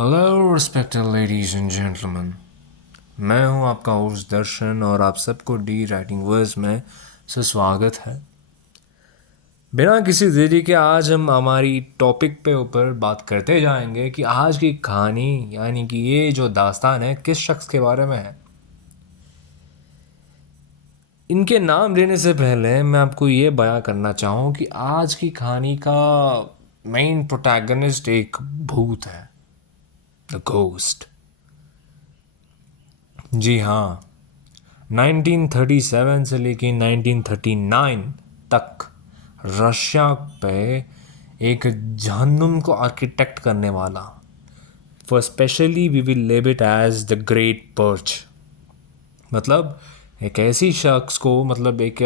Hello respected ladies and gentleman. मैं हूं आपका होस्ट दर्शन और आप सबको डी राइटिंग वर्स में सुस्वागत है। बिना किसी देरी के आज हम हमारी टॉपिक पे ऊपर बात करते जाएंगे कि आज की कहानी यानी कि ये जो दास्तान है किस शख्स के बारे में है। इनके नाम लेने से पहले मैं आपको ये बयां करना चाहूँ कि आज की कहानी का मेन प्रोटैगनिस्ट एक भूत है, द घोस्ट। जी हाँ, 1937 से लेके 1939 तक रशिया पे एक जहन्नुम को आर्किटेक्ट करने वाला, for specially we will label it as the great purge. मतलब एक ऐसी शख्स को, मतलब एक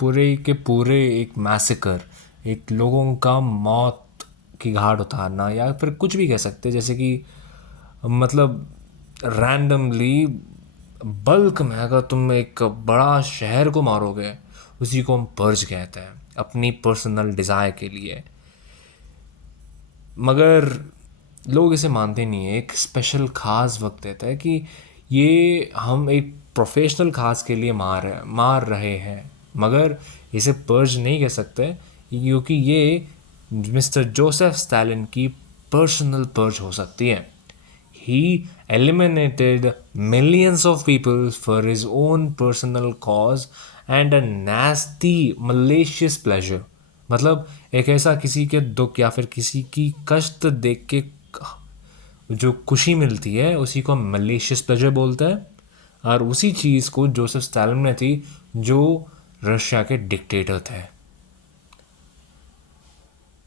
पूरे के पूरे एक मैसेकर, एक लोगों का मौत की घाट उतारना, या फिर कुछ भी कह सकते हैं, जैसे कि मतलब रैंडमली बल्क में अगर तुम एक बड़ा शहर को मारोगे, उसी को हम पर्ज कहते हैं अपनी पर्सनल डिज़ायर के लिए। मगर लोग इसे मानते नहीं है। एक स्पेशल ख़ास वक्त देता है कि ये हम एक प्रोफेशनल खास के लिए मार रहे हैं, मगर इसे पर्ज नहीं कह सकते क्योंकि ये मिस्टर जोसेफ स्टालिन की पर्सनल पर्ज हो सकती है। He eliminated millions of people for his own personal cause and a nasty malicious pleasure। मतलब एक ऐसा किसी के दुख या फिर किसी की कष्ट देख के जो खुशी मिलती है उसी को मलेशियस प्लेजर बोलते हैं। और उसी चीज़ को जोसेफ स्टालिन ने थी, जो रशिया के डिक्टेटर थे।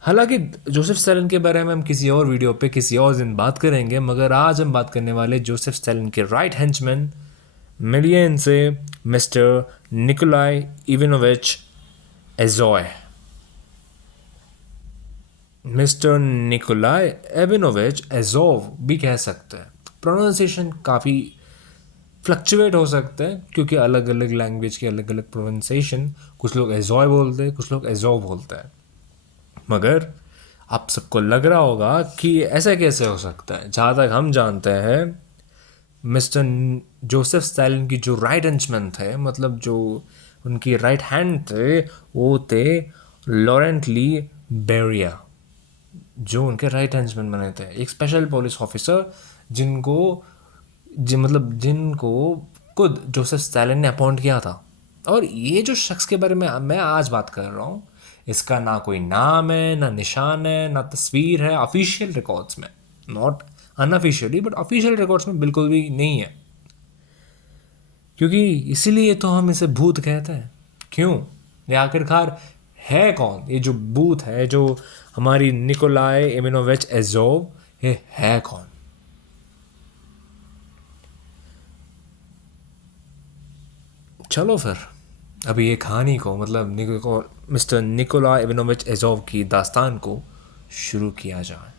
हालांकि जोसेफ स्टालिन के बारे में हम किसी और वीडियो पे किसी और दिन बात करेंगे, मगर आज हम बात करने वाले जोसेफ स्टालिन के राइट हेंचमैन, मिलिए इनसे Mr Nikolai Ivanovich Yezhov. Mr Nikolai Ivanovich Yezhov भी कह सकते हैं। प्रोनाउंसिएशन काफ़ी फ्लक्चुएट हो सकते हैं क्योंकि अलग अलग लैंग्वेज की अलग अलग प्रोनाउंसिएशन, कुछ लोग एजोय बोलते हैं, कुछ लोग एजोव बोलते हैं। मगर आप सबको लग रहा होगा कि ऐसा कैसे हो सकता है। जहाँ तक हम जानते हैं, मिस्टर जोसेफ स्टालिन की जो राइट हेंचमैन थे, मतलब जो उनकी राइट हैंड थे, वो थे लॉरेंट ली बेरिया, जो उनके राइट हैंड्समैन बने थे। एक स्पेशल पुलिस ऑफिसर जिनको खुद जोसेफ स्टालिन ने अपॉइंट किया था। और ये जो शख्स के बारे में मैं आज बात कर रहा हूँ, इसका ना कोई नाम है, ना निशान है, ना तस्वीर है ऑफिशियल रिकॉर्ड्स में। Not unofficially but official records में बिल्कुल भी नहीं है। क्योंकि इसीलिए तो हम इसे भूत कहते हैं। क्यों? ये आखिरकार है कौन? ये जो भूत है, जो हमारी निकोलाई इवानोविच एजोव, ये है कौन? चलो फिर अभी ये कहानी को, मतलब मिस्टर निकोलाई इवानोविच एजोव की दास्तान को शुरू किया जाए।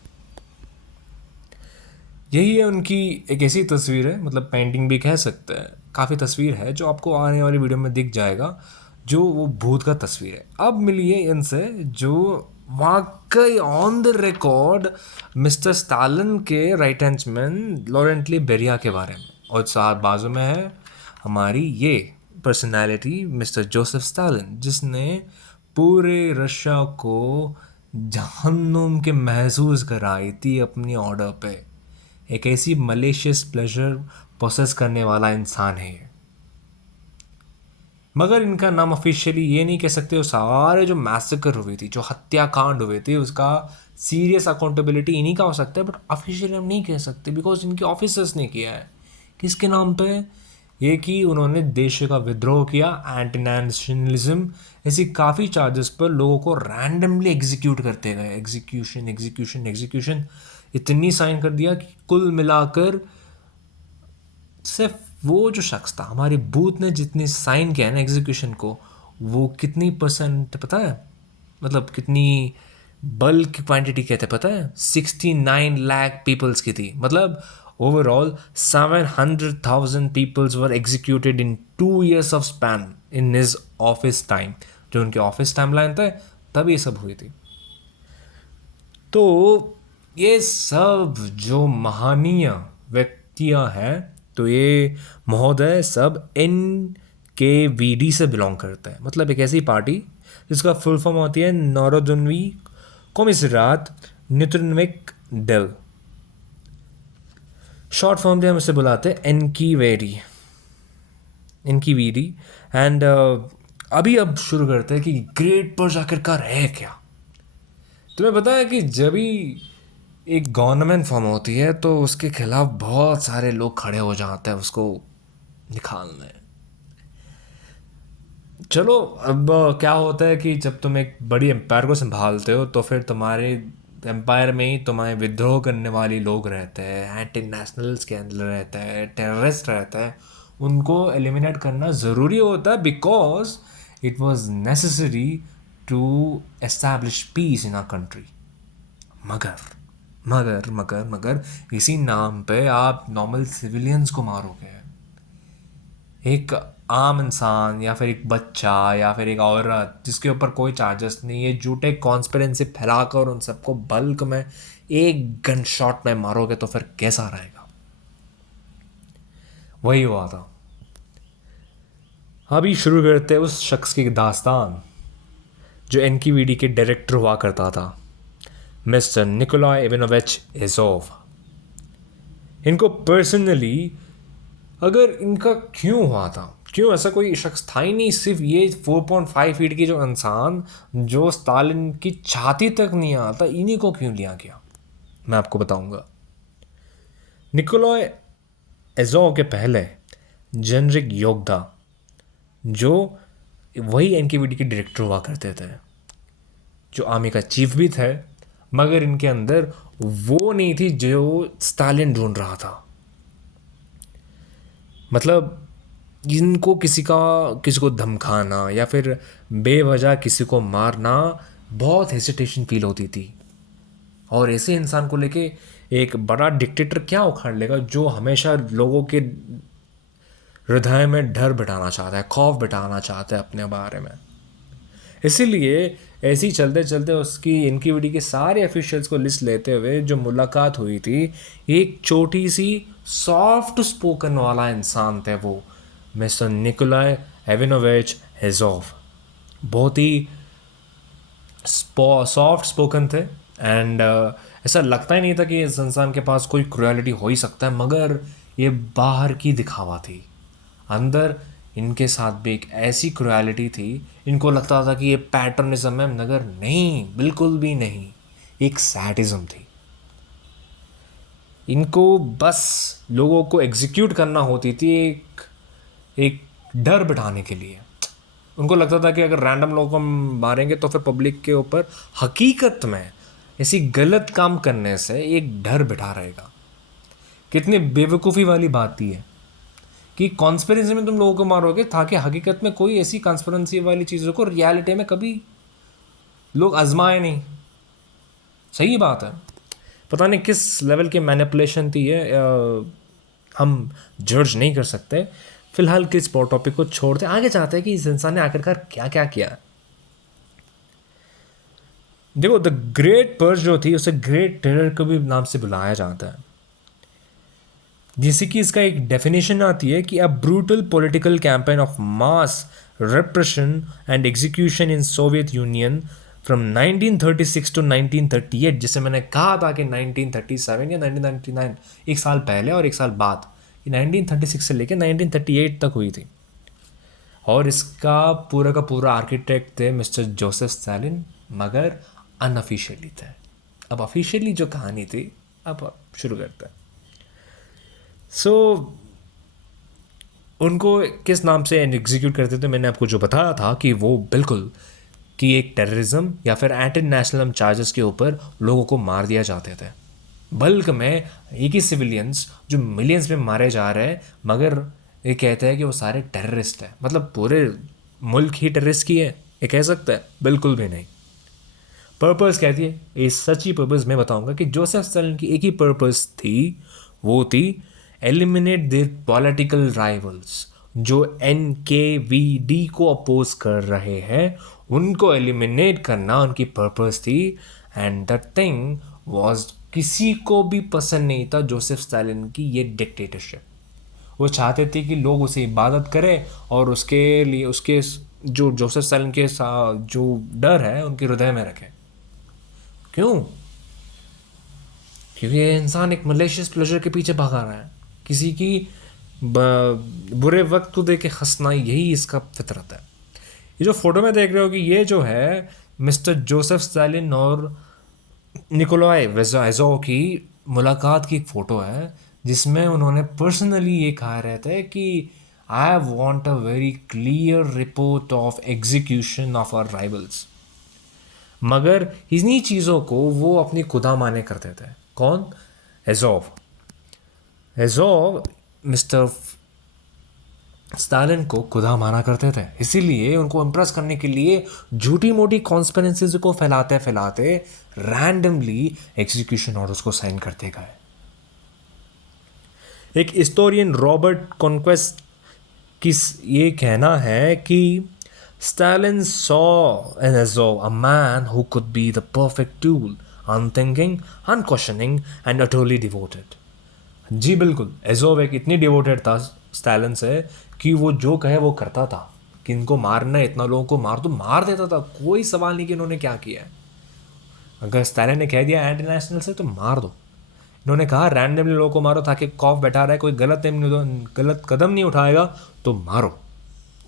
यही है उनकी एक ऐसी तस्वीर है, मतलब पेंटिंग भी कह सकते हैं, काफ़ी तस्वीर है जो आपको आने वाली वीडियो में दिख जाएगा, जो वो भूत का तस्वीर है। अब मिलिए इनसे जो वाकई on the record mister Stalin के राइट हैंड्समैन लॉरेंटली बेरिया के बारे में, और साथ बाजू में है हमारी ये पर्सनालिटी मिस्टर जोसेफ स्टालिन, जिसने पूरे रशिया को जहन्नुम के महसूस कराई थी अपनी ऑर्डर पे। एक ऐसी मलेशियस प्लेजर प्रोसेस करने वाला इंसान है। मगर इनका नाम ऑफिशियली ये नहीं कह सकते। वो सारे जो मैसेकर हुई थी, जो हत्याकांड हुए थे, उसका सीरियस अकाउंटेबिलिटी इन्हीं का हो सकता है, बट ऑफिशियली हम नहीं कह सकते बिकॉज इनके ऑफिसर्स ने किया है। किसके नाम पे? ये कि उन्होंने देश का विद्रोह किया, एंटी नेशनलिज्म, ऐसी काफ़ी चार्जेस पर लोगों को रैंडमली एग्जीक्यूट करते गए। एग्जीक्यूशन एग्जीक्यूशन एग्जीक्यूशन इतनी साइन कर दिया कि कुल मिलाकर सिर्फ वो जो शख्स था, हमारी बूथ ने जितनी साइन किया ना एग्जीक्यूशन को, वो कितनी परसेंट पता है? मतलब कितनी बल्क क्वांटिटी कहते पता है? 69 लाख पीपल्स की थी। मतलब overall 700,000 peoples were executed in 2 years of span in his office time. जो उनके ऑफिस टाइम लाइन था, तब ये सब हुई थी। तो ये सब जो महानीय व्यक्तियां हैं, तो ये महोदय सब NKVD से बिलोंग करते हैं। मतलब एक ऐसी पार्टी जिसका फुल फॉर्म होती है नॉर्दर्नवी कॉमिसरात न्यूट्रनविक डेल। शॉर्ट फॉर्म में हम इसे बुलाते हैं NKVD। एंड अभी अब शुरू करते हैं कि ग्रेट पर्स आखिरकार है क्या। तुम्हें पता है कि जब भी एक गवर्नमेंट फॉर्म होती है तो उसके खिलाफ बहुत सारे लोग खड़े हो जाते हैं उसको निकालने। चलो अब क्या होता है कि जब तुम एक बड़ी एम्पायर को संभालते हो तो फिर तुम्हारे एम्पायर में ही तुम्हारे विद्रोह करने वाले लोग रहते हैं, एंटी नेशनल्स के अंदर रहते हैं, टेररिस्ट रहते हैं। उनको एलिमिनेट करना ज़रूरी होता है because it was necessary to establish peace in our country. मगर मगर मगर मगर इसी नाम पे आप नॉर्मल सिविलियंस को मारोगे। एक आम इंसान या फिर एक बच्चा या फिर एक औरत जिसके ऊपर कोई चार्जेस नहीं है, झूठे कॉन्स्पिरेंसी फैलाकर उन सबको बल्क में एक गन शॉट में मारोगे तो फिर कैसा रहेगा। वही हुआ था। अभी शुरू करते हैं उस शख्स की दास्तान जो NKVD के डायरेक्टर हुआ करता था, मिस्टर निकोलाई इवानोविच एजोव। इनको पर्सनली अगर इनका क्यों हुआ था, क्यों ऐसा कोई शख्स था ही नहीं, सिर्फ ये 4.5 फीट की जो इंसान जो स्टालिन की छाती तक नहीं आता, इन्हीं को क्यों लिया गया, मैं आपको बताऊंगा। निकोलाई एजोव के पहले जेनरिक योद्धा जो वही NKVD के डायरेक्टर हुआ करते थे, जो आर्मी का चीफ भी थे, मगर इनके अंदर वो नहीं थी जो स्टालिन ढूंढ रहा था। मतलब इनको किसी को धमकाना या फिर बेवजह किसी को मारना बहुत हेसिटेशन फील होती थी। और ऐसे इंसान को लेके एक बड़ा डिक्टेटर क्या उखाड़ लेगा जो हमेशा लोगों के हृदय में डर बिठाना चाहता है, खौफ बिठाना चाहता है अपने बारे में। इसीलिए ऐसे ही चलते चलते उसकी NKVD के सारे ऑफिशियल्स को लिस्ट लेते हुए जो मुलाकात हुई थी, एक छोटी सी सॉफ्ट स्पोकन वाला इंसान थे वो, मिस्टर निकोलाई इवानोविच एजोव। बहुत ही सॉफ्ट स्पोकन थे एंड ऐसा लगता ही नहीं था कि इस इंसान के पास कोई क्रुएलिटी हो ही सकता है, मगर ये बाहर की दिखावा थी। अंदर इनके साथ भी एक ऐसी क्रुएलिटी थी, इनको लगता था कि ये पैटर्निज्म है, मगर नहीं, बिल्कुल भी नहीं, एक सैडिज्म थी। इनको बस लोगों को एग्जीक्यूट करना होती थी एक डर बिठाने के लिए। उनको लगता था कि अगर रैंडम लोगों को मारेंगे तो फिर पब्लिक के ऊपर हकीकत में ऐसी गलत काम करने से एक डर बिठा रहेगा। कितनी बेवकूफ़ी वाली बात थी है कि कॉन्स्पिरेसी में तुम लोगों को मारोगे ताकि हकीकत में कोई ऐसी कॉन्स्पिरेसी वाली चीज़ों को रियलिटी में कभी लोग आजमाए नहीं। सही बात है। पता नहीं किस लेवल की मैनिपुलेशन थी ये, हम जज नहीं कर सकते। फिलहाल किस टॉपिक को छोड़ते आगे चाहते हैं कि इस इंसान ने आखिरकार क्या क्या किया। देखो, द ग्रेट पर्स जो थी उसे ग्रेट टेरर को भी नाम से बुलाया जाता है, जिससे कि इसका एक डेफिनेशन आती है कि a brutal political campaign of mass repression and execution in Soviet Union from 1936 to 1938, जिसे मैंने कहा था कि 1937 या 1999, एक साल पहले और एक साल बाद, 1936 से लेकर 1938 तक हुई थी। और इसका पूरा का पूरा आर्किटेक्ट थे मिस्टर जोसेफ स्टालिन, मगर अनऑफिशियली थे। अब ऑफिशियली जो कहानी थी अब शुरू करते हैं। सो उनको किस नाम से एग्जीक्यूट करते थे, मैंने आपको जो बताया था कि वो बिल्कुल कि एक टेररिज्म या फिर एंटी नेशनल चार्जेस के ऊपर लोगों को मार दिया जाते थे बल्क में। एक ही सिविलियंस जो मिलियंस में मारे जा रहे हैं, मगर ये कहते हैं कि वो सारे टेररिस्ट हैं। मतलब पूरे मुल्क ही टेररिस्ट की है, ये कह सकता है? बिल्कुल भी नहीं। पर्पस कहती है, ये सच्ची पर्पस मैं बताऊंगा कि जोसेफ स्टालिन की एक ही पर्पस थी, वो थी एलिमिनेट देयर पॉलिटिकल राइवल्स। जो NKVD को अपोज कर रहे हैं उनको एलिमिनेट करना उनकी पर्पस थी। एंड द थिंग वाज किसी को भी पसंद नहीं था जोसेफ स्टालिन की ये डिक्टेटरशिप। वो चाहते थे कि लोग उसे इबादत करें और उसके लिए उसके जो जोसेफ स्टालिन के जो डर है उनके हृदय में रखें। क्यों? क्योंकि ये इंसान एक मलेशियस प्लेजर के पीछे भागा रहा है। किसी की बुरे वक्त को देख के हंसना, यही इसका फितरत है। ये जो फोटो में देख रहे हो कि ये जो है मिस्टर जोसेफ स्टालिन और निकोलाई वेजो की मुलाकात की एक फ़ोटो है, जिसमें उन्होंने पर्सनली ये कहा रहता है कि I want a very clear report of execution of our rivals. मगर इन्हीं चीज़ों को वो अपनी खुदा माने करते थे। कौन? एजोव। एजोव मिस्टर स्टालिन को खुदा माना करते थे, इसीलिए उनको इम्प्रेस करने के लिए झूठी मोटी कॉन्स्पिरेसीज को फैलाते फैलाते रैंडमली एग्जीक्यूशन ऑर्डर्स को साइन करते गए। एक हिस्टोरियन रॉबर्ट कॉन्क्वेस्ट की ये कहना है कि Stalin saw in Azov a man who could be the perfect tool, unthinking, unquestioning and utterly devoted। जी बिल्कुल, एजोव एक इतनी डिवोटेड था स्टालिन से कि वो जो कहे वो करता था। कि इनको मारना है, इतना लोगों को मार तो मार देता था, कोई सवाल नहीं कि इन्होंने क्या किया है। अगर स्टालिन ने कह दिया एंटी नेशनल से तो मार दो। इन्होंने कहा रैंडमली लोगों को मारो ताकि कॉफ बैठा रहा है, कोई गलत कदम नहीं उठाएगा तो मारो,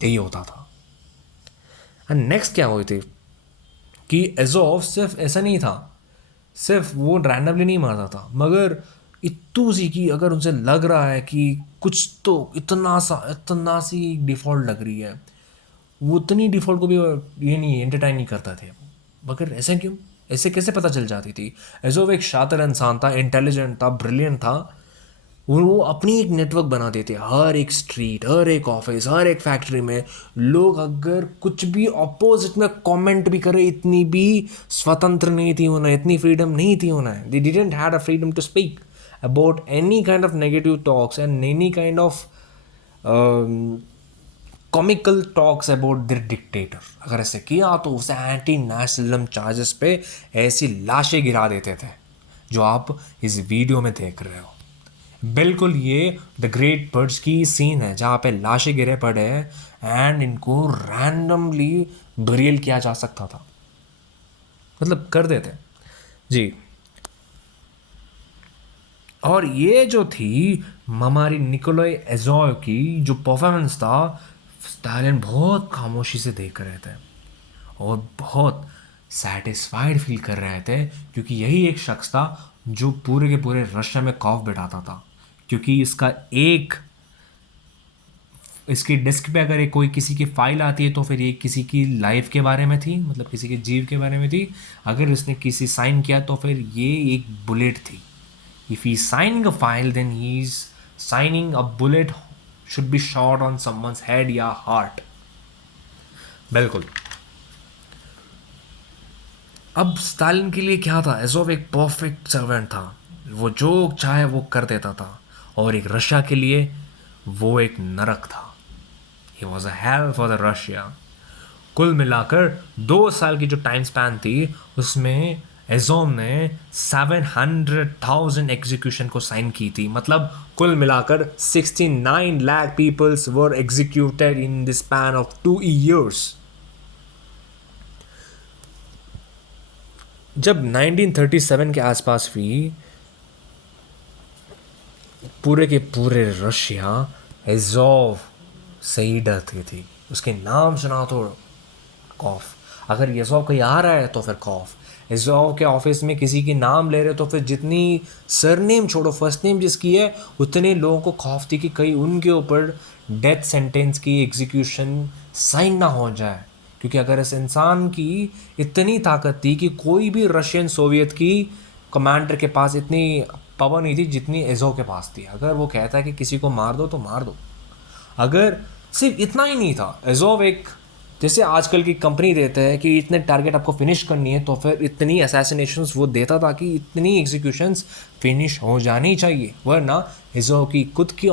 यही होता था। एंड नेक्स्ट क्या हुई थी कि एजोव सिर्फ ऐसा नहीं था, सिर्फ वो रैंडमली नहीं मारता था, मगर इतू सी की अगर उनसे लग रहा है कि कुछ तो इतना सी डिफ़ॉल्ट लग रही है, वो उतनी डिफ़ॉल्ट को भी ये नहीं एंटरटेन नहीं करता थे। मगर ऐसा क्यों? ऐसे कैसे पता चल जाती थी? एजोव एक शातिर इंसान था, इंटेलिजेंट था, ब्रिलियंट था। वो अपनी एक नेटवर्क बना देते, हर एक स्ट्रीट, हर एक ऑफिस, हर एक फैक्ट्री में लोग अगर कुछ भी अपोजिट में कमेंट भी करे, इतनी भी स्वतंत्र नहीं थी उन्हें, इतनी फ्रीडम नहीं थी उन्हें। They didn't had a freedom to speak about any kind of negative talks and any kind of comical talks about their dictator. अगर ऐसे किया तो उसे एंटी नेशनलिज्म चार्जेस पे ऐसी लाशें गिरा देते थे जो आप इस वीडियो में देख रहे हो। बिल्कुल ये द ग्रेट बर्ड्स की सीन है जहाँ पे लाशें गिरे पड़े हैं एंड इनको रैंडमली बरियल किया जा सकता था, मतलब कर देते जी। और ये जो थी हमारी निकोलाई एजोव की जो परफॉर्मेंस था, स्टालिन बहुत खामोशी से देख रहे थे और बहुत सेटिस्फाइड फील कर रहे थे, क्योंकि यही एक शख्स था जो पूरे के पूरे रशिया में खौफ बिठाता था। क्योंकि इसकी डिस्क पे अगर कोई किसी की फाइल आती है तो फिर ये किसी की लाइफ के बारे में थी, मतलब किसी के जीव के बारे में थी। अगर इसने किसी साइन किया तो फिर ये एक बुलेट थी। If he signing a file then he is signing a bullet should be shot on someone's head या हार्ट। बिल्कुल। अब स्टालिन के लिए क्या था? एजोव एक परफेक्ट सर्वेंट था, वो जो चाहे वो कर देता था। और एक रशिया के लिए वो एक नरक था। He was a hello for the Russia. कुल मिलाकर 2 साल की जो टाइम स्पैन थी उसमें एजोव ने 700,000 एग्जीक्यूशन को साइन की थी। मतलब कुल मिलाकर 69 lakh peoples were executed in the span of 2 years। जब 1937 के आसपास हुई, पूरे के पूरे रशिया एजोव से ही डरती थी। उसके नाम सुना तो खौफ। अगर एजोव कहीं आ रहा है तो फिर खौफ। एजोव के ऑफिस में किसी के नाम ले रहे तो फिर जितनी सरनेम छोड़ो, फर्स्ट नेम जिसकी है, उतने लोगों को खौफ थी कि कहीं उनके ऊपर डेथ सेंटेंस की एग्जीक्यूशन साइन ना हो जाए। क्योंकि अगर इस इंसान की इतनी ताकत थी कि कोई भी रशियन सोवियत की कमांडर के पास इतनी पावर नहीं थी जितनी एजोव के पास थी। अगर वो कहता है कि किसी को मार दो तो मार दो। अगर सिर्फ इतना ही नहीं था, एजोव एक जैसे आजकल की कंपनी देते हैं कि इतने टारगेट आपको फिनिश करनी है तो फिर इतनी असैसिनेशंस वो देता था कि इतनी एग्जीक्यूशंस फिनिश हो जानी चाहिए, वरना एजोव की खुद की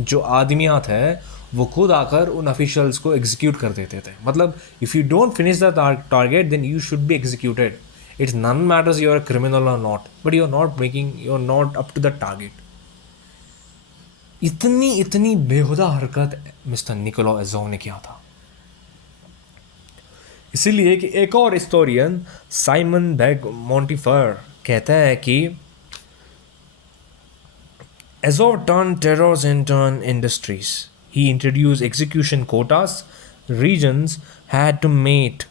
जो आदमियाँ थे वो खुद आकर उन ऑफिशियल्स को एग्जीक्यूट कर देते थे। मतलब if you don't finish the target then you should be executed. It's none matters you're a criminal or not, but you're not up to the target. इतनी इतनी बेहुदा हरकत मिस्टर निकोला एजोव ने किया था। इसीलिए कि एक और हिस्टोरियन साइमन बैग मॉन्टिफर कहता है कि Azov turned terrors into industries. He introduced execution quotas. Regions had to meet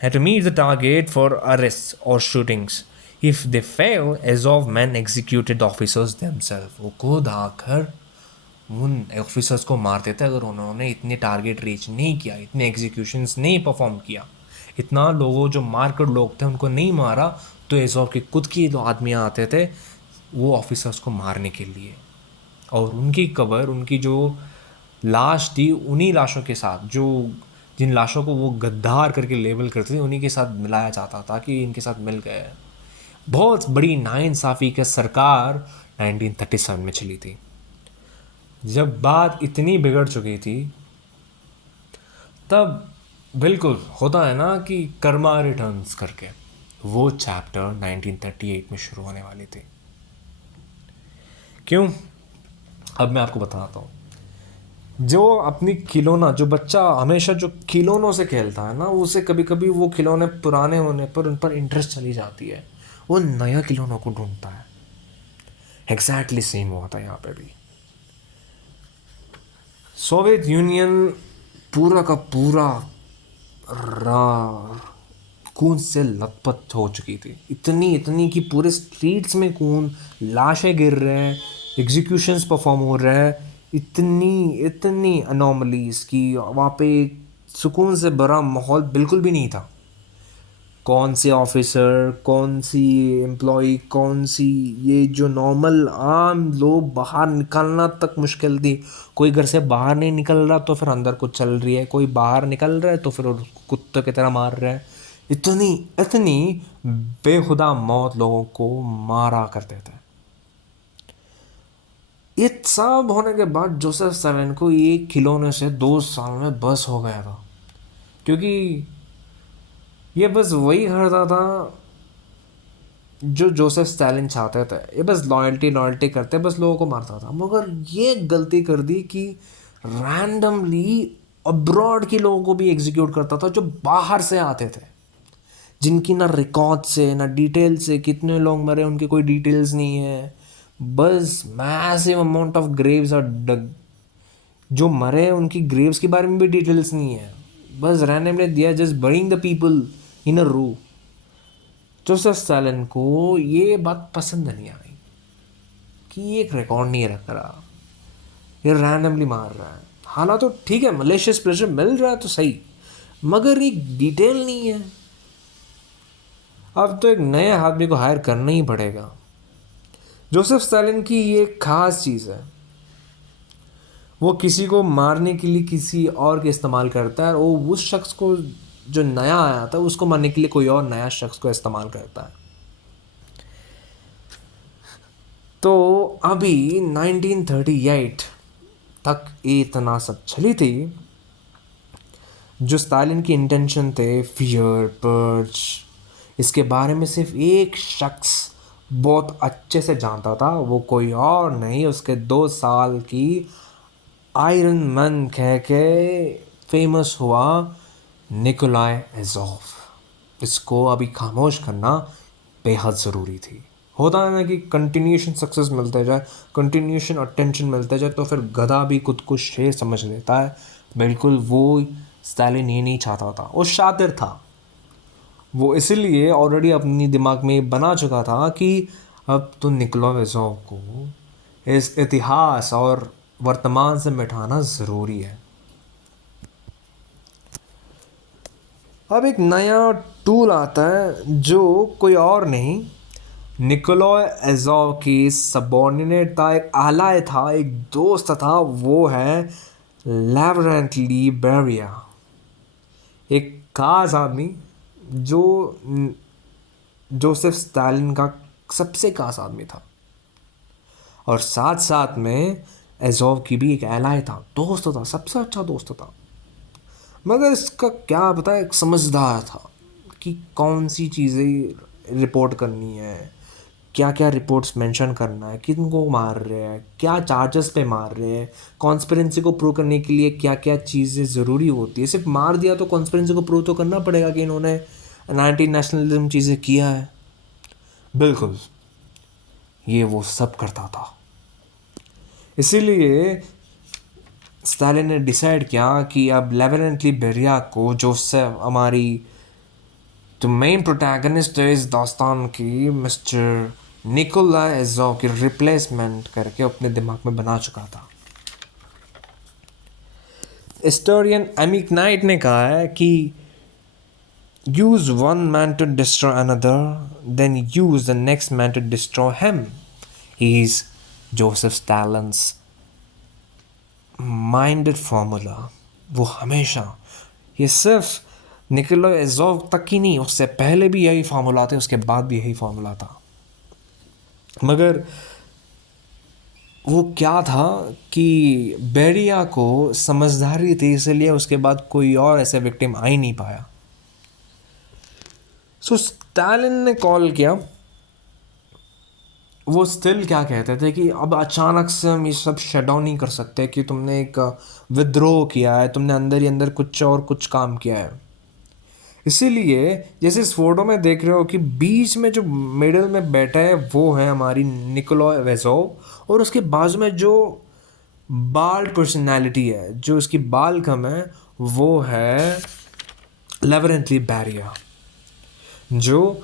the target for arrests or shootings. If they failed, Azov men executed the officers themselves. वो खुद आकर उन officers को मारते थे अगर उन्होंने इतने टारगेट रीच नहीं किया, इतने एग्जीक्यूशंस नहीं परफॉर्म किया, इतना लोगों जो मारकर लोग थे उनको नहीं मारा, तो एजोव के खुद की जो आदमी आते थे वो ऑफिसर्स को मारने के लिए, और उनकी कबर, उनकी जो लाश थी उन्हीं लाशों के साथ, जो जिन लाशों को वो गद्दार करके लेबल करते थे उन्हीं के साथ मिलाया जाता था कि इनके साथ मिल गए। बहुत बड़ी नाइंसाफ़ी का सरकार 1937 में चली थी। जब बात इतनी बिगड़ चुकी थी तब बिल्कुल होता है ना कि कर्मा रिटर्न्स करके वो चैप्टर 1938 में शुरू होने वाली थी। क्यों? अब मैं आपको बताता हूँ। जो अपनी खिलौना, जो बच्चा हमेशा जो खिलौनों से खेलता है ना, उसे कभी कभी वो खिलौने पुराने होने पर उन पर इंटरेस्ट चली जाती है, वो नया खिलौनों को ढूंढता है। एग्जैक्टली सेम हुआ था यहाँ पे भी। सोवियत यूनियन पूरा का पूरा खून से लथपथ हो चुकी थी, इतनी इतनी कि पूरे स्ट्रीट्स में खून, लाशें गिर रहे हैं, एग्जीक्यूशंस परफॉर्म हो रहे हैं, इतनी इतनी अनोमलीज कि वहाँ पे सुकून से भरा माहौल बिल्कुल भी नहीं था। कौन से ऑफिसर, कौन सी एम्प्लॉई, कौन सी ये जो नॉर्मल आम लोग, बाहर निकलना तक मुश्किल थी। कोई घर से बाहर नहीं निकल रहा तो फिर अंदर कुछ चल रही है, कोई बाहर निकल रहा है तो फिर कुत्ते की तरह मार रहा है। इतनी इतनी बेहुदा मौत लोगों को मारा करते थे। ये सब होने के बाद जोसेफ स्टालिन को ये खिलौने से 2 साल में बस हो गया था, क्योंकि ये बस वही करता था जो जोसेफ स्टालिन चाहते थे। ये बस लॉयल्टी करते, बस लोगों को मारता था। मगर ये गलती कर दी कि रैंडमली अब्रॉड के लोगों को भी एग्जीक्यूट करता था, जो बाहर से आते थे, जिनकी ना रिकॉर्ड से ना डिटेल से कितने लोग मरे उनकी कोई डिटेल्स नहीं है। बस massive amount of graves are dug, जो मरे उनकी ग्रेव्स के बारे में भी डिटेल्स नहीं है, बस रैंडमली दिया, just burying the people in a row. Joseph Stalin को ये बात पसंद नहीं आई कि ये एक रिकॉर्ड नहीं रख रहा, ये रैंडमली मार रहा है। हालांकि तो ठीक है, मलेशियस प्लेजर मिल रहा है तो सही, मगर एक डिटेल नहीं है। अब तो एक नए आदमी को हायर करना ही पड़ेगा। जोसेफ स्टालिन की ये खास चीज़ है, वो किसी को मारने के लिए किसी और के इस्तेमाल करता है, और वो उस शख्स को जो नया आया था उसको मारने के लिए कोई और नया शख्स को इस्तेमाल करता है। तो अभी 1938 तक इतना सब चली थी। जो स्टालिन की इंटेंशन थे, फियर, पर्च, इसके बारे में सिर्फ एक शख्स बहुत अच्छे से जानता था, वो कोई और नहीं, उसके 2 साल की आयरन मैन कह के फेमस हुआ निकोलाई एजोव। इसको अभी खामोश करना बेहद ज़रूरी थी। होता है ना कि कंटिन्यूशन सक्सेस मिलता जाए, कंटिन्यूशन अटेंशन मिलता जाए, तो फिर गधा भी खुद को शेर समझ लेता है। बिल्कुल वो स्टालिन ये नहीं चाहता था, वो शातिर था। वो इसीलिए ऑलरेडी अपनी दिमाग में बना चुका था कि अब तो निकोलाई एजोव को इस इतिहास और वर्तमान से मिटाना ज़रूरी है। अब एक नया टूल आता है जो कोई और नहीं, निकोलाई एजोव की सबॉर्डिनेट था, एक आलाय था, एक दोस्त था, वो है लैवरेंटली बेरिया, एक खास आदमी जो जोसेफ स्टालिन का सबसे खास आदमी था, और साथ साथ में एजोव की भी एक एलाय था, दोस्त था, सबसे अच्छा दोस्त था। मगर इसका क्या पता, एक समझदार था, कि कौन सी चीज़ें रिपोर्ट करनी है, क्या क्या रिपोर्ट्स मेंशन करना है, किन को मार रहे हैं, क्या चार्जेस पे मार रहे हैं, कॉन्स्पिरेंसी को प्रूव करने के लिए क्या क्या चीज़ें ज़रूरी होती है। सिर्फ मार दिया तो कॉन्स्पिरेंसी को प्रूव तो करना पड़ेगा कि इन्होंने एंटी नेशनलिज्म चीज़ें किया है। बिल्कुल, ये वो सब करता था। इसीलिए स्टालिन ने डिसाइड किया कि अब लेवेंटली बेरिया को, जो से हमारी जो मेन प्रोटैगनिस्ट है इस दास्तान की, मिस्टर निकोला एज़ोव की रिप्लेसमेंट करके अपने दिमाग में बना चुका था। हिस्टोरियन एमिक नाइट ने कहा है कि use one man to destroy another, then use the next man to destroy him. He is Joseph Stalin's minded formula. वो हमेशा, ये सिर्फ निकोला एज़ोव तक ही नहीं, उससे पहले भी यही फार्मूला थे, उसके बाद भी यही फार्मूला था। मगर वो क्या था कि बेरिया को समझदारी थी, इसलिए उसके बाद कोई और ऐसे विक्टिम आ ही नहीं पाया। सो स्टालिन ने कॉल किया। वो स्टिल क्या कहते थे कि अब अचानक से हम ये सब शट डाउन नहीं कर सकते कि तुमने एक विद्रोह किया है, तुमने अंदर ही अंदर कुछ और कुछ काम किया है। इसीलिए जैसे इस फोटो में देख रहे हो कि बीच में जो मिडिल में बैठा है वो है हमारी निकोला एज़ोव, और उसके बाजू में जो बाल्ड पर्सनालिटी है, जो उसकी बाल कम है, वो है लेवेंटली बेरिया, जो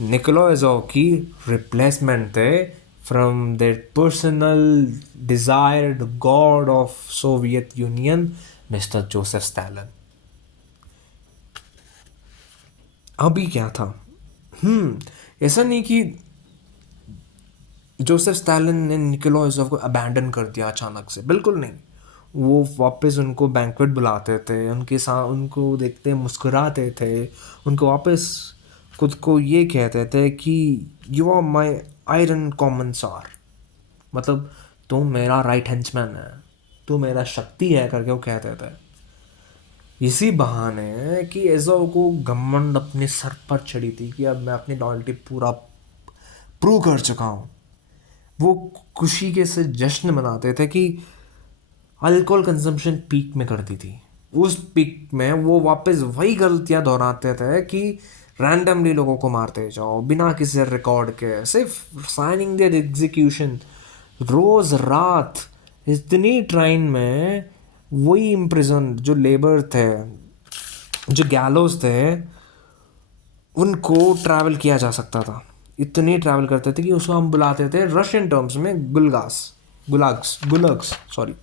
निकोला एज़ोव की रिप्लेसमेंट थे from their personal desired God of Soviet union, mister Joseph Stalin. अभी क्या था, ऐसा नहीं कि जोसेफ स्टालिन ने निकोला एज़ोव को अबैंडन कर दिया अचानक से, बिल्कुल नहीं। वो वापस उनको बैंक्वेट बुलाते थे, उनके साथ उनको देखते मुस्कुराते थे, उनको वापस खुद को ये कहते थे कि यू आर माई आयरन कॉमनसार, मतलब तुम मेरा राइट हैंड्समैन है, तू मेरा शक्ति है करके वो कहते थे। इसी बहाने कि एज़ोव को घमंड अपने सर पर चढ़ी थी कि अब मैं अपनी लॉयल्टी पूरा प्रूव कर चुका हूँ। वो खुशी के से जश्न मनाते थे कि अल्कोहल कंजम्पशन पीक में कर दी थी। उस पीक में वो वापस वही गलतियां दोहराते थे कि रैंडमली लोगों को मारते जाओ बिना किसी रिकॉर्ड के, सिर्फ साइनिंग देयर एग्जीक्यूशन। रोज रात इतनी ट्रेन में वही इम्प्रिजन जो लेबर थे, जो गैलोज थे, उनको ट्रैवल किया जा सकता था। इतनी ट्रैवल करते थे कि उसको हम बुलाते थे रशियन टर्म्स में गुलग्स, सॉरी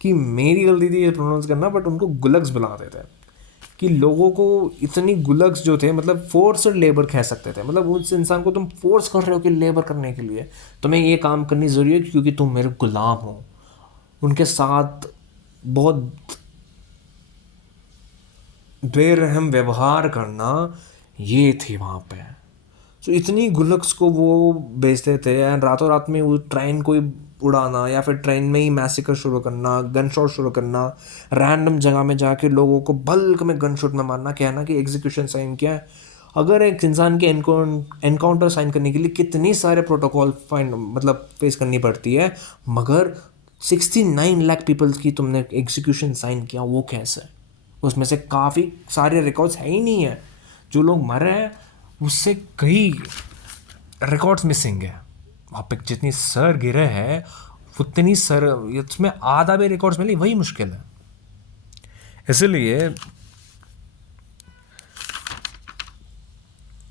कि मेरी गलती थी ये प्रोनाउंस करना, बट उनको गुलग्स बुलाते थे। कि लोगों को इतनी गुलग्स जो थे, मतलब फोर्स्ड लेबर कह सकते थे, मतलब उस इंसान को तुम फोर्स कर रहे हो कि लेबर करने के लिए तुम्हें ये काम करनी ज़रूरी है क्योंकि तुम मेरे गुलाम हो। उनके साथ बहुत बेरहम व्यवहार करना ये थी वहाँ पे। तो इतनी गुलक्स को वो बेचते थे, एंड रातों रात में वो ट्रेन को उड़ाना या फिर ट्रेन में ही मैसेकर शुरू करना, गन शॉट शुरू करना, रैंडम जगह में जाके लोगों को बल्क में गन शॉट में मारना, कहना कि एग्जीक्यूशन साइन किया है। अगर एक इंसान के एनकाउंटर साइन करने के लिए कितनी सारे प्रोटोकॉल मतलब फेस करनी पड़ती है, मगर 69 लाख पीपल्स की तुमने एग्जीक्यूशन साइन किया, वो कैसे? उसमें से काफ़ी सारे रिकॉर्ड्स है ही नहीं है। जो लोग मरे हैं उससे कई रिकॉर्ड्स मिसिंग है। वहाँ पे जितनी सर गिरे हैं उतनी सर, इसमें आधा भी रिकॉर्ड्स मिले वही मुश्किल है।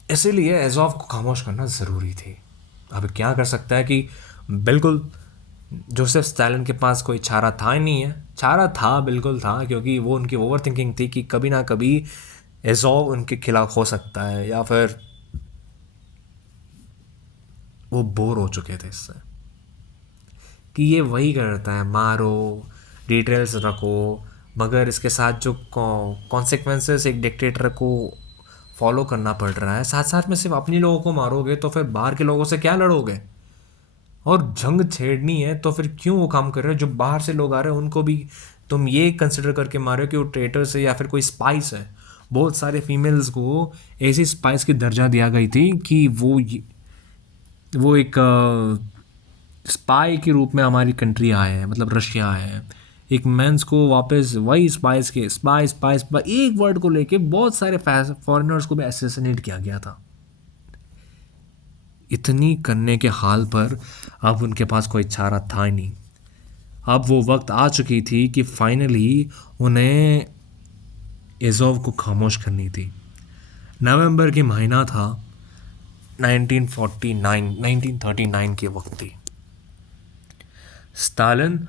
इसीलिए एज़ोव को खामोश करना ज़रूरी थी। अब क्या कर सकता है कि बिल्कुल जोसेफ स्टालिन के पास कोई चारा था ही नहीं है। चारा था, बिल्कुल था, क्योंकि वो उनकी ओवर थिंकिंग थी कि कभी ना कभी एज़ोव उनके खिलाफ हो सकता है, या फिर वो बोर हो चुके थे इससे कि ये वही करता है, मारो, डिटेल्स रखो, मगर इसके साथ जो कॉन्सिक्वेंसेस एक डिक्टेटर को फॉलो करना पड़ रहा है, साथ साथ में सिर्फ अपनी लोगों को मारोगे तो फिर बाहर के लोगों से क्या लड़ोगे? और जंग छेड़नी है तो फिर क्यों वो काम कर रहे हो? जो बाहर से लोग आ रहे हैं उनको भी तुम ये कंसिडर करके मारो कि वो ट्रेटर्स है या फिर कोई स्पाइस है। बहुत सारे फीमेल्स को ऐसी स्पाइस की दर्जा दिया गई थी कि वो एक स्पाई के रूप में हमारी कंट्री आए हैं, मतलब रशिया आए हैं। एक मेंस को वापस वही स्पाइस के स्पाई स्पाई स्पाई एक वर्ड को लेके बहुत सारे फॉरेनर्स को भी असैसिनेट किया गया था। इतनी करने के हाल पर अब उनके पास कोई चारा था ही नहीं। अब वो वक्त आ चुकी थी कि फाइनली उन्हें एज़ोव को खामोश करनी थी। नवंबर की महीना था, 1939 के वक्त थी। स्टालिन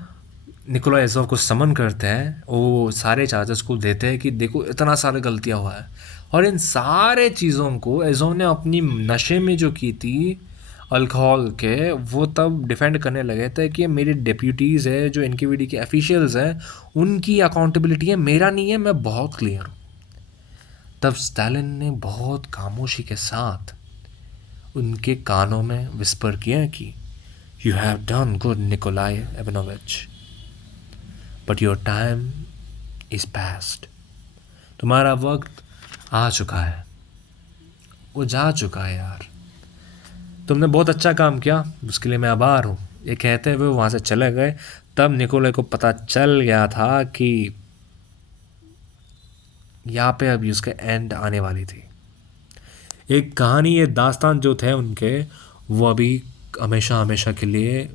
निकोलाई एज़ोव को समन करते हैं, वो सारे चार्जेस को देते हैं कि देखो इतना सारा गलतियाँ हुआ है, और इन सारे चीज़ों को एज़ोव ने अपनी नशे में जो की थी अल्कोहल के, वो तब डिफेंड करने लगे थे कि मेरे डिप्यूटीज़ है जो एनकेवीडी के ऑफिशियल्स हैं उनकी अकाउंटेबिलिटी है, मेरा नहीं है, मैं बहुत क्लियर हूँ। तब स्टालिन ने बहुत खामोशी के साथ उनके कानों में विस्पर किया कि you have done good Nikolai Ivanovich, but your time is past. तुम्हारा वक्त आ चुका है, वो जा चुका है यार। तुमने बहुत अच्छा काम किया, उसके लिए मैं आभार हूँ। ये कहते हुए वहाँ से चले गए। तब निकोलाई को पता चल गया था कि यहाँ पे अभी उसका एंड आने वाली थी। एक कहानी, ये दास्तान जो थे उनके, वो अभी हमेशा हमेशा के लिए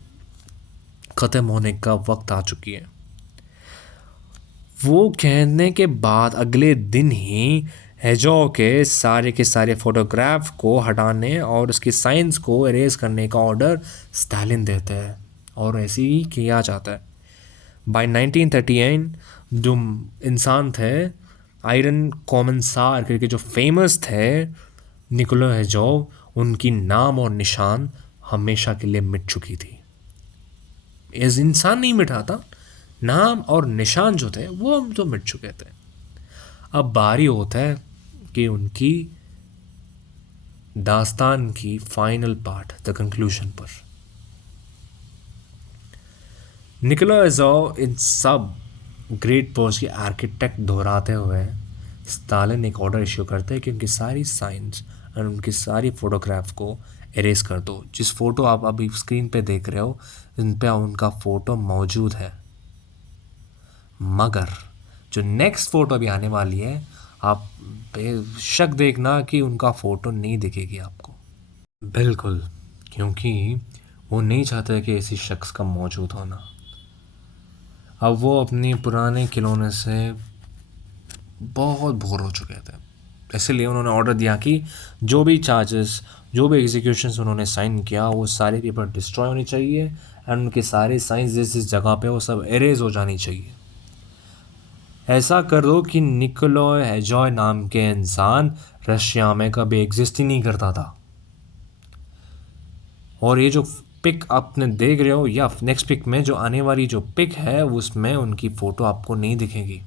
ख़त्म होने का वक्त आ चुकी है। वो कहने के बाद अगले दिन ही हेजो के सारे फोटोग्राफ को हटाने और उसकी साइंस को इरेज करने का ऑर्डर स्टालिन देते हैं, और ऐसे ही किया जाता है। बाय 1938 जो इंसान थे आयरन कॉमनसार करके जो फेमस थे निकोलाई हेजोव, उनकी नाम और निशान हमेशा के लिए मिट चुकी थी। एज इंसान नहीं मिटा था, नाम और निशान जो थे वो तो मिट चुके थे। अब बारी होता है कि उनकी दास्तान की फाइनल पार्ट, द कंक्लूजन पर। निकोलाई एज़ोव इन सब ग्रेट पोस्ट के आर्किटेक्ट दोहराते हुए स्टालिन एक ऑर्डर इश्यू करते हैं कि उनकी सारी साइंस और उनकी सारी फ़ोटोग्राफ को इरेज कर दो। जिस फ़ोटो आप अभी स्क्रीन पे देख रहे हो, इन पे उनका फ़ोटो मौजूद है, मगर जो नेक्स्ट फ़ोटो अभी आने वाली है, आप बेशक देखना कि उनका फ़ोटो नहीं दिखेगी आपको। बिल्कुल, क्योंकि वो नहीं चाहते कि ऐसी शख्स का मौजूद होना। अब वो अपने पुराने खिलौने से बहुत बोर हो चुके थे, इसलिए उन्होंने ऑर्डर दिया कि जो भी चार्जेस, जो भी एग्जीक्यूशंस उन्होंने साइन किया, वो सारे पेपर डिस्ट्रॉय होने चाहिए एंड उनके सारे साइंस जिस जगह पे वो सब एरेज हो जानी चाहिए। ऐसा कर दो कि निकोलाई हेजोव नाम के इंसान रशिया में कभी एग्जिस्ट ही नहीं करता था। और ये जो पिक आपने देख रहे हो, या नेक्स्ट पिक में जो आने वाली जो पिक है, उसमें उनकी फ़ोटो आपको नहीं दिखेगी।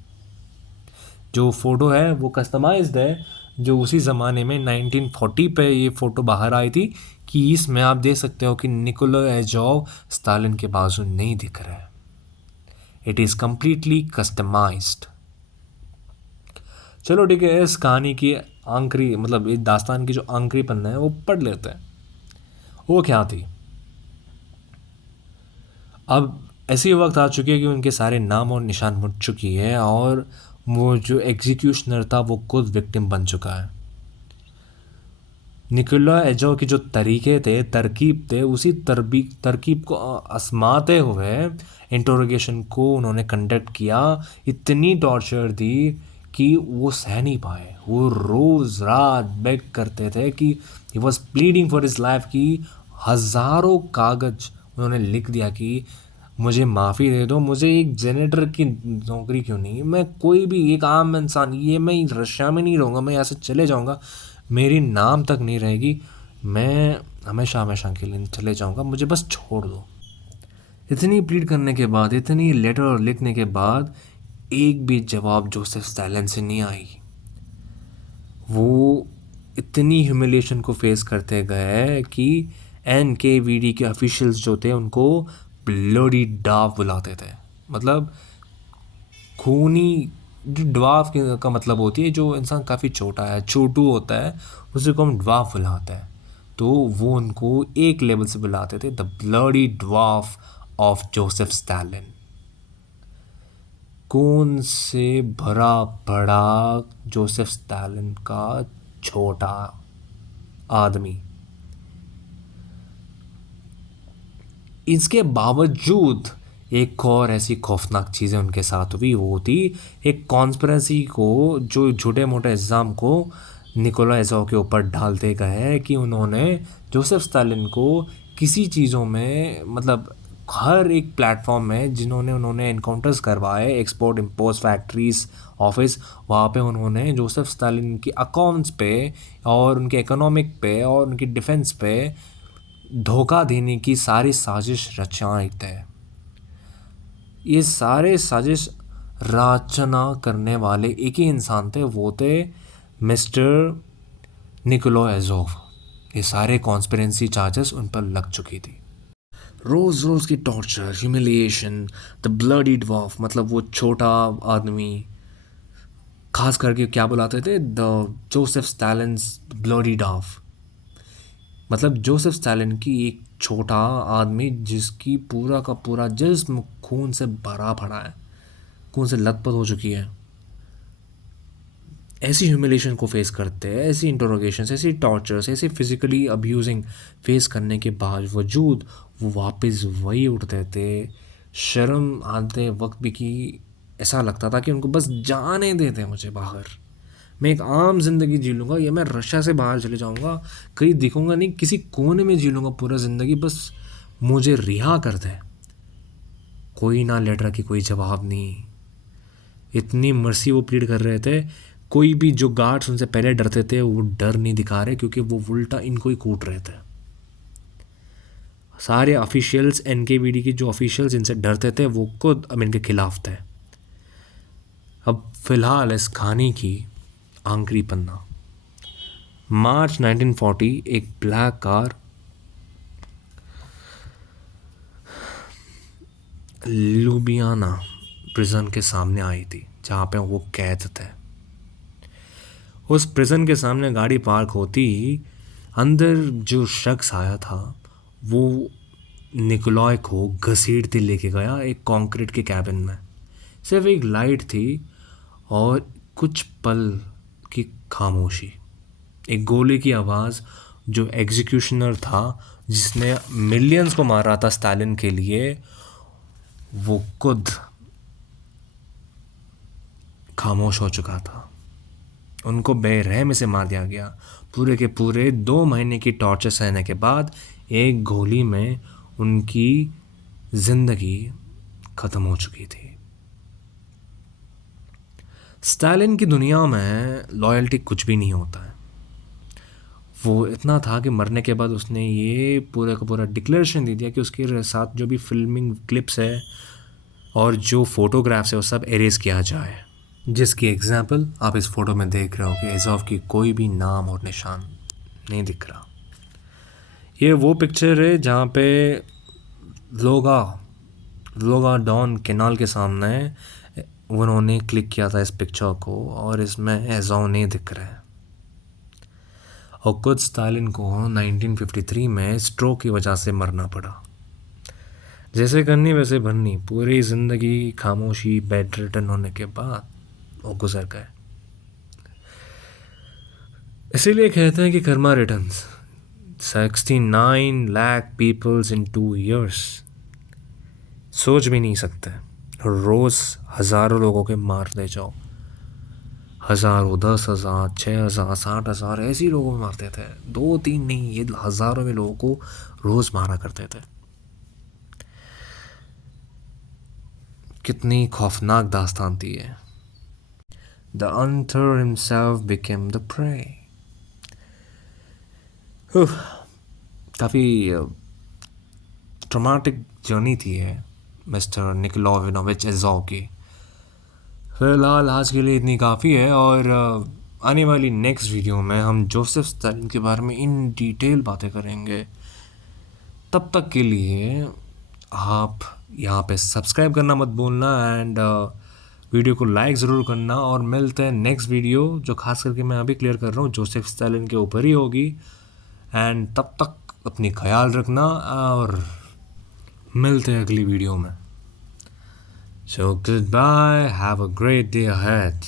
जो फ़ोटो है वो कस्टमाइज्ड है, जो उसी ज़माने में 1940 पे ये फ़ोटो बाहर आई थी, कि इसमें आप देख सकते हो कि निकोलाई हेजोव स्टालिन के बाजू नहीं दिख रहा है। It is completely customised. चलो ठीक है, इस कहानी की आखिरी, मतलब इस दास्तान की जो आखिरी पन्ना है वो पढ़ लेते हैं। वो क्या थी? अब ऐसी वक्त आ चुकी है कि उनके सारे नाम और निशान मुट चुकी है, और वो जो एग्जीक्यूशनर था वो खुद विक्टिम बन चुका है। निकोलाई एज़ोव की जो तरीके थे, तरकीब थे, उसी तरकीब को आजमाते हुए इंटरोगेशन को उन्होंने कंडक्ट किया। इतनी टॉर्चर दी कि वो सह नहीं पाए। वो रोज़ रात बेग करते थे कि he was pleading for his life, की हज़ारों कागज उन्होंने लिख दिया कि मुझे माफ़ी दे दो, मुझे एक जेनेटर की नौकरी क्यों नहीं, मैं कोई भी एक आम इंसान, ये मैं रशिया में नहीं रहूँगा, मैं यहाँ से चले जाऊँगा, मेरी नाम तक नहीं रहेगी, मैं हमेशा हमेशा के लिए चले जाऊँगा, मुझे बस छोड़ दो। इतनी प्लीड करने के बाद, इतनी लेटर लिखने के बाद, एक भी जवाब जोसेफ स्टालिन से नहीं आई। वो इतनी ह्यूमिलिएशन को फेस करते गए कि एनकेवीडी के ऑफिशियल्स जो थे उनको ब्लडी डॉग बुलाते थे, मतलब खूनी जो ड्वार्फ का मतलब होती है जो इंसान काफ़ी छोटा है, छोटू होता है, उसी को हम ड्वार्फ बुलाते हैं। तो वो उनको एक लेवल से बुलाते थे, the bloody dwarf of Joseph Stalin. कौन से भरा पड़ा जोसेफ स्टालिन का छोटा आदमी। इसके बावजूद एक और ऐसी खौफनाक चीज़ें उनके साथ हुई, वो थी एक कॉन्स्पिरेसी को, जो छोटे मोटे इल्ज़ाम को निकोला एजोव के ऊपर डालते गए कि उन्होंने जोसेफ स्टालिन को किसी चीज़ों में, मतलब हर एक प्लेटफॉर्म में जिन्होंने उन्होंने इनकाउंटर्स करवाए, एक्सपोर्ट इम्पोर्ट फैक्ट्रीज, ऑफिस, वहाँ पे उन्होंने जोसेफ स्टालिन की अकाउंट्स पे और उनके इकोनॉमिक पे और उनकी डिफेंस पे धोखा देने की सारी साजिश रचाई थे। ये सारे साजिश रचना करने वाले एक ही इंसान थे, वो थे मिस्टर निकोलो एजोव। ये सारे कॉन्स्पिरेंसी चार्जेस उन पर लग चुकी थी। रोज़ रोज़ की torture, humiliation, the bloody dwarf, मतलब वो छोटा आदमी, खास करके क्या बुलाते थे, द जोसेफ स्टालिन्स ब्लडी ड्वार्फ, मतलब जोसेफ स्टालिन की एक छोटा आदमी जिसकी पूरा का पूरा जिस्म खून से भरा पड़ा है, खून से लथपथ हो चुकी है। ऐसी ह्यूमिलेशन को फेस करते हैं, ऐसी इंटरोगेशंस, ऐसी टॉर्चर्स, ऐसे फिजिकली अब्यूजिंग फेस करने के बावजूद वो वापस वही उठते थे। शर्म आते वक्त भी कि ऐसा लगता था कि उनको बस जाने देते मुझे बाहर, मैं एक आम ज़िंदगी जी लूँगा, या मैं रशिया से बाहर चले जाऊँगा, कहीं दिखूँगा नहीं, किसी कोने में जी लूँगा पूरा ज़िंदगी, बस मुझे रिहा कर दे। कोई ना लेटर की कोई जवाब नहीं। इतनी मर्सी वो प्लीड कर रहे थे, कोई भी जो गार्ड्स उनसे पहले डरते थे वो डर नहीं दिखा रहे, क्योंकि वो उल्टा इनको ही कूट रहे थे। सारे ऑफिशियल्स, एनकेवीडी के जो ऑफिशियल्स इनसे डरते थे वो खुद अब इनके खिलाफ थे। अब फिलहाल इस कहानी की आखिरी पन्ना। मार्च 1940 एक ब्लैक कार लुबियाना प्रिजन के सामने आई थी, जहाँ पे वो कैद थे। उस प्रिजन के सामने गाड़ी पार्क होती ही अंदर जो शख्स आया था वो निकोलॉय को घसीटते लेके गया एक कंक्रीट के कैबिन में। सिर्फ एक लाइट थी और कुछ पल की खामोशी, एक गोली की आवाज़। जो एग्जीक्यूशनर था जिसने मिलियंस को मारा था स्टालिन के लिए, वो खुद खामोश हो चुका था। उनको बेरहमी से मार दिया गया। पूरे के पूरे 2 महीने की टॉर्चर सहने के बाद एक गोली में उनकी ज़िंदगी ख़त्म हो चुकी थी। स्टालिन की दुनिया में लॉयल्टी कुछ भी नहीं होता है। वो इतना था कि मरने के बाद उसने ये पूरा का पूरा डिक्लेरेशन दे दिया कि उसके साथ जो भी फिल्मिंग क्लिप्स है और जो फोटोग्राफ्स है वो सब एरेज किया जाए। जिसकी एग्जाम्पल आप इस फ़ोटो में देख रहे हो कि एजोव की कोई भी नाम और निशान नहीं दिख रहा। ये वो पिक्चर है जहाँ पे लोगा डॉन कैनाल के सामने उन्होंने क्लिक किया था इस पिक्चर को, और इसमें एजोव नहीं दिख रहा है। और खुद स्टालिन को 1953 में स्ट्रोक की वजह से मरना पड़ा। जैसे करनी वैसे भरनी, पूरी ज़िंदगी खामोशी, बेड रिटर्न होने के बाद वो गुजर गए। इसीलिए कहते हैं कि karma returns. 69 lakh peoples in 2 years, सोच भी नहीं सकते। रोज़ हज़ारों लोगों के मार दे जाओ, हज़ारों, 10,000, 6,000, 60,000 ऐसे ही लोगों को मारते थे। 2-3 नहीं, ये हज़ारों में लोगों को रोज़ मारा करते थे। कितनी खौफनाक दास्तान थी ये। The hunter himself became the prey. काफ़ी ट्रॉमेटिक जर्नी थी ये मिस्टर निकोलाइविनोविच एजोव की। फिलहाल आज के लिए इतनी काफ़ी है, और आने वाली नेक्स्ट वीडियो में हम जोसेफ स्टालिन के बारे में इन डिटेल बातें करेंगे। तब तक के लिए आप यहाँ पे सब्सक्राइब करना मत भूलना, एंड वीडियो को लाइक ज़रूर करना और मिलते हैं नेक्स्ट वीडियो, जो खास करके मैं अभी क्लियर कर रहा हूँ जोसेफ स्टालिन के ऊपर ही होगी। एंड तब तक अपनी ख्याल रखना और मिलते हैं अगली वीडियो में। So goodbye, have a great day ahead.